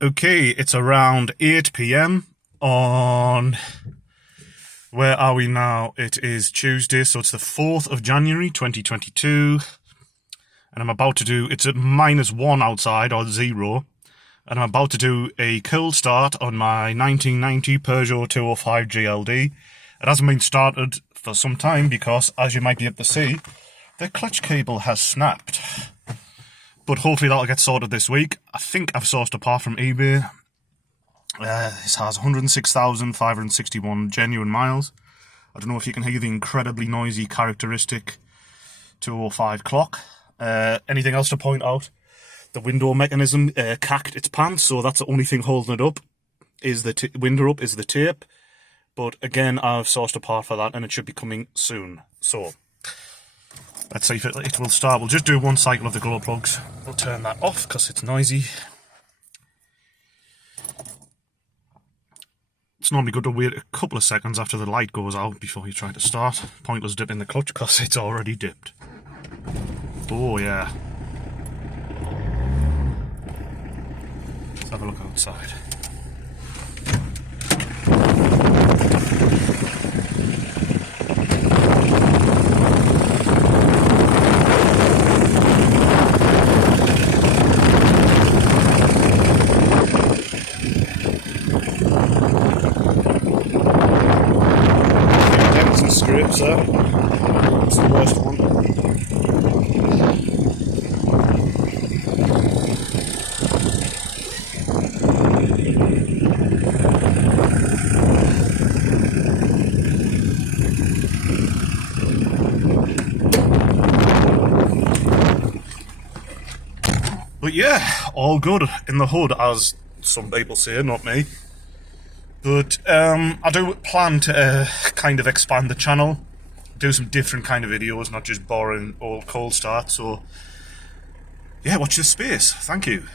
Okay, it's around 8 p.m. on... Where are we now? It is Tuesday, so it's the 4th of January 2022. And I'm about to do... It's at -1 outside, or 0. And I'm about to do a cold start on my 1990 Peugeot 205 GLD. It hasn't been started for some time because, as you might be able to see, the clutch cable has snapped. But hopefully that'll get sorted this week. I think I've sourced a part from eBay. This has 106,561 genuine miles. I don't know if you can hear the incredibly noisy, characteristic 205 clock. Anything else to point out? The window mechanism cacked its pants, so that's the only thing holding it up. Is the window up is the tape. But again, I've sourced a part for that, and it should be coming soon. So let's see if it will start. We'll just do one cycle of the glow plugs. We'll turn that off because it's noisy. It's normally good to wait a couple of seconds after the light goes out before you try to start. Pointless dipping the clutch because it's already dipped. Oh yeah. Let's have a look outside. Scrapes there. That's the worst one. But yeah, all good in the hood, as some people say, not me. But I do plan to kind of expand the channel, do some different kind of videos, not just boring old cold start. So yeah, watch this space. Thank you.